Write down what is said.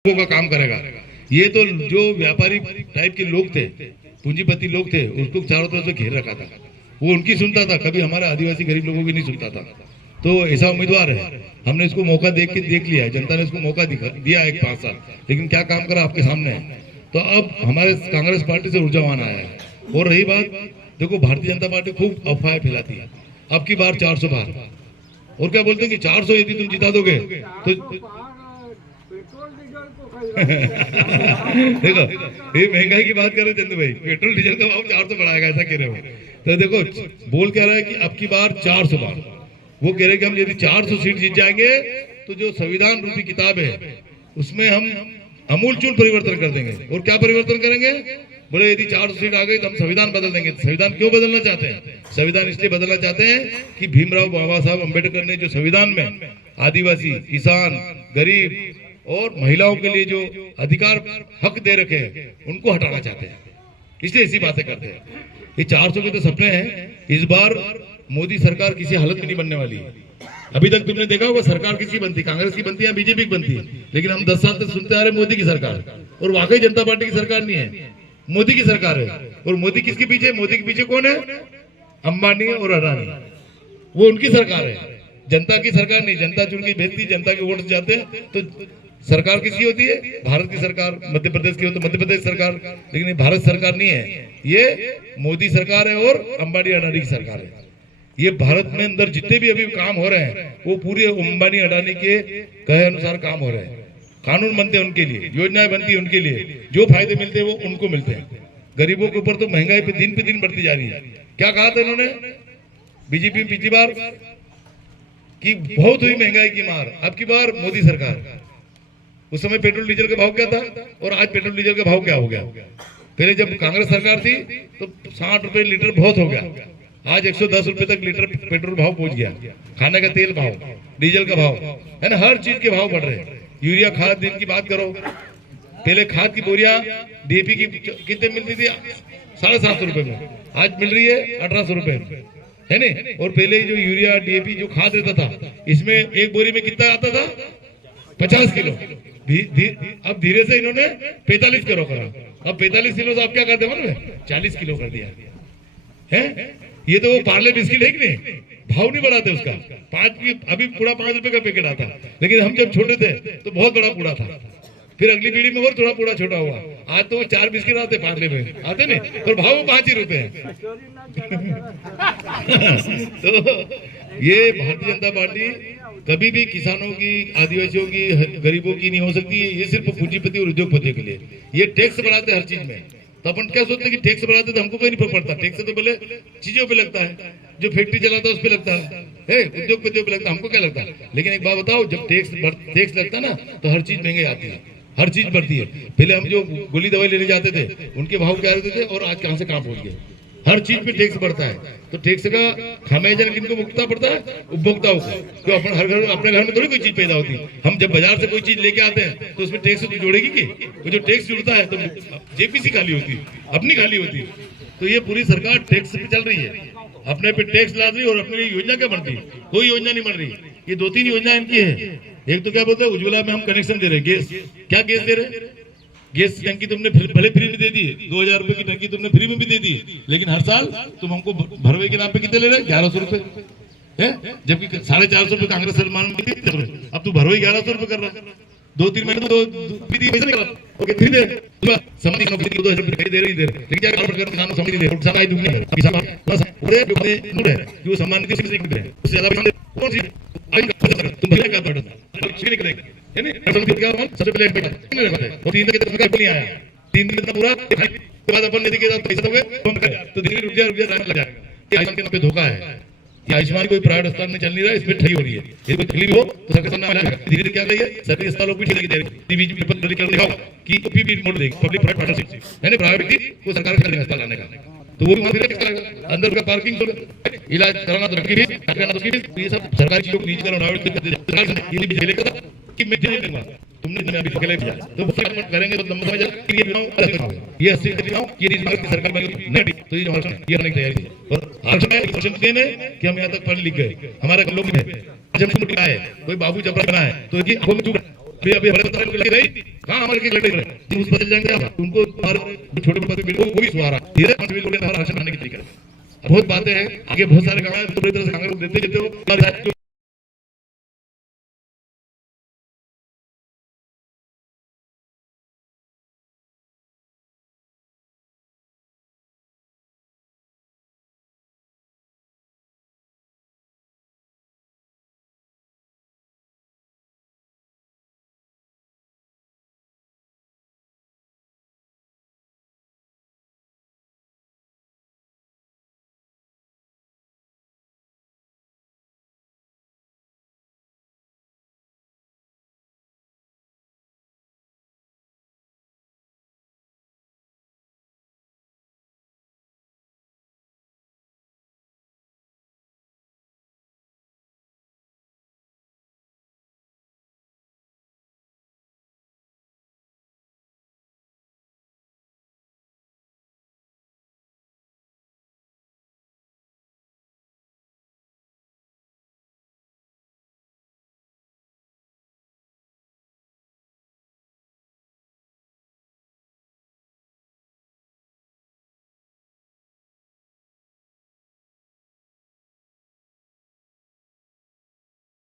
का काम करेगा। ये तो जो व्यापारी टाइप के लोग थे, पूंजीपति लोग थे, उसको चारों तरफ से घेर रखा था। वो उनकी सुनता था, कभी हमारे आदिवासी गरीब लोगों की नहीं सुनता था। तो ऐसा उम्मीदवार है, हमने इसको मौका देख लिया है, जनता ने इसको मौका दिया है 5 साल, लेकिन क्या काम करा आपके सामने है। तो अब हमारे कांग्रेस पार्टी से ऊर्जावान आया है। और रही बात, देखो भारतीय जनता पार्टी खूब अफवाहें फैलाती है, अब की बार 400 बार, और क्या बोलते हैं कि 400 यदि तुम जिता दोगे तो देखो ये महंगाई की बात कर रहे चंदू भाई, पेट्रोल डीजल का भाव 400 बढ़ाएगा ऐसा कह रहे हो। तो देखो बोल क्या रहा है कि अब की बार 400 बार, वो कह रहे कि हम यदि 400 सीट जीत जाएंगे तो जो संविधान रूपी किताब है उसमें हम अमूलचूल परिवर्तन कर देंगे। और क्या परिवर्तन करेंगे? बोले यदि 400 सीट आ गई तो हम संविधान बदल देंगे। संविधान क्यों बदलना चाहते हैं? संविधान इसलिए बदलना चाहते हैं कि भीमराव बाबा साहब अम्बेडकर ने जो संविधान में आदिवासी, किसान, गरीब और महिलाओं के लिए जो अधिकार हक दे रखे हैं उनको हटाना चाहते हैं, इसलिए ऐसी बातें करते हैं। ये 400 के तो सपने हैं, इस बार मोदी सरकार किसी हालत में नहीं बनने वाली है। अभी तक तुमने देखा होगा सरकार किसकी बनती, कांग्रेस की बनती है, बीजेपी की बनती है, लेकिन हम 10 साल से सुनते आ रहे मोदी की सरकार, और वाकई जनता पार्टी की सरकार नहीं है, मोदी की सरकार है। और मोदी किसके पीछे? मोदी के पीछे कौन है? अंबानी और अडानी, वो उनकी सरकार है, जनता की सरकार नहीं। जनता चुन के भेजती, जनता के वोट जाते हैं, तो सरकार किसकी होती है? भारत की सरकार। मध्य प्रदेश की हो तो मध्य प्रदेश सरकार, लेकिन ये भारत सरकार नहीं है, ये मोदी सरकार है और अंबानी अडानी की सरकार है। ये भारत में अंदर जितने भी अभी काम हो रहे हैं वो पूरे अंबानी अडानी के कहे अनुसार काम हो रहे हैं। कानून बनते हैं उनके लिए, योजनाएं बनती है उनके लिए, जो फायदे मिलते हैं वो उनको मिलते हैं। गरीबों के ऊपर तो महंगाई पे दिन बढ़ती जा रही है। क्या कहा था इन्होंने बीजेपी में पिछली बार कि बहुत हुई महंगाई की मार, अब की बार मोदी सरकार। उस समय पेट्रोल डीजल का भाव क्या था और आज पेट्रोल डीजल का भाव क्या हो गया? पहले जब कांग्रेस सरकार थी तो 60 रुपए लीटर बहुत हो गया, आज 110 रुपए तक लीटर पेट्रोल भाव पहुंच गया। खाने का तेल भाव, डीजल का भाव है ना, हर चीज के भाव बढ़ रहे हैं। यूरिया खाद दिन की बात करो, पहले खाद की बोरिया डीएपी की कितने मिलती थी? 750 रुपए में, आज मिल रही है 1800 रुपए है ना। और पहले जो यूरिया डीएपी जो खाद रहता था, इसमें एक बोरी में कितना आता था? 50 किलो। अब धीरे से इन्होंने 45 किलो करा, अब 45 किलो से आप क्या करते हैं? 40 किलो कर दिया है। ये तो वो पार्ले बिस्किट है कि नहीं, भाव नहीं बढ़ाते उसका। 5 की अभी पूरा 5 रुपए का पैकेट आता, लेकिन हम जब छोटे थे तो बहुत बड़ा पूरा था, फिर अगली पीढ़ी में और थोड़ा पूरा छोटा हुआ, आज तो 4 बिस्किट आते पार्ले में, आते नहीं, और भाव 5 ही रुपए है। तो ये भारतीय जनता पार्टी कभी भी किसानों की, आदिवासियों की, गरीबों की नहीं हो सकती। ये सिर्फ पूंजीपति और उद्योगपतियों के लिए। ये टैक्स बढ़ाते हर चीज में, तो अपन क्या सोचते हैं कि टैक्स बढ़ाते तो हमको कोई नहीं फर्क पड़ता। टैक्स तो बोले चीजों पे लगता है, जो फैक्ट्री चलाता है उस पे लगता है, उद्योगपतियों पे लगता है, हमको क्या लगता है? लेकिन एक बात बताओ, जब टैक्स लगता है ना तो हर चीज महंगी आती है, हर चीज बढ़ती है। पहले हम जो गोली दवाई लेने जाते थे उनके भाव क्या रहते थे, और आज कहां से कहां पहुंच गए। हर चीज पे टैक्स बढ़ता है, तो टैक्स का खामियाजा किनको भुगतना पड़ता है? उपभोक्ताओं को। तो अपने घर में थोड़ी कोई चीज पैदा होती है। हम जब बाजार से कोई चीज लेके आते हैं तो उसमें टैक्स जोड़ेगी कि? तो जो टैक्स जुड़ता है तो जेपीसी खाली होती है, अपनी खाली होती है। तो ये पूरी सरकार टैक्स पे चल रही है, अपने पे टैक्स ला रही है, और अपने लिए योजना क्या बनती है? कोई योजना नहीं बन रही। ये 2-3 योजना इनकी है। एक तो क्या बोलते हैं, उज्ज्वला में हम कनेक्शन दे रहे, गैस, क्या गैस दे रहे? गैस टंकी तुमने भले फ्री में दे दी, 2000 रुपए की टंकी तुमने फ्री में भी दे दी, लेकिन हर साल तुम हमको भरवे के नाम पे कितने ले रहे? 1100 रुपए है, जबकि 450 रुपए कांग्रेस सरकार में, अब तू भरवे 1100 रुपए कर रहा है। 2-3 महीने तो पैसा नहीं कर रहा, ओके फ्री दे, समझ 2000 रुपए दे रही है, लेकिन क्या कर समझ दे सब आई दुनिया है, अभी सब बस पूरे जो है जो सम्मान निधि से नहीं है, उससे ज्यादा कौन सी तुम भले क्या पढ़ता नहीं करेंगे है नहीं। सबसे पहले और 3 दिन के नहीं आया, 3 दिन में पूरा के बाद अपन निधि के साथ पैसा दोगे तो दिन रुक जाए लग जाएगा। ये आयुष्मान के नाम पे धोखा है। ये आयुष्मान कोई प्राइवेट अस्पताल में चल नहीं रहा है, इसमें ठगी हो रही है। ये कोई ठगी भी हो तो सरकार सामने आ जाएगा। धीरे धीरे क्या करिए, सरकारी अस्पतालों को ठगी दे रही है, बीजेपी पर दिखाओ कि पीपी मोड देगी, पब्लिक प्राइवेट पार्टनरशिप है ना, प्राइवेट को सरकार कर देगा अस्पताल लाने का, तो वो भी वहां करेगा। अंदर का पार्किंग, इलाज कराना तो रखी भी, कराना तो ये सब सरकारी चीजों को निजी कराना, ये भी लेकर कि मैं नहीं दूंगा, तुमने अभी पकड़े दिया तो करेंगे तो लंबा समय ये 80 ये सरकार नहीं, तो ये ये करने की तैयारी है। और आज मैं क्वेश्चन किए ने कि हम यहाँ तक पढ़ लिख गए, हमारे लोग में आज हम आए, कोई बाबू जबरा बना है तो ये अभी हमारे हाँ हमारे के लड़े उस बदल जाएंगे आप उनको छोटे पद मिले वो भी सवारा धीरे हमारा राशन आने की तरीका बहुत बातें हैं आगे बहुत सारे काम है तो तरह से कांग्रेस देते हो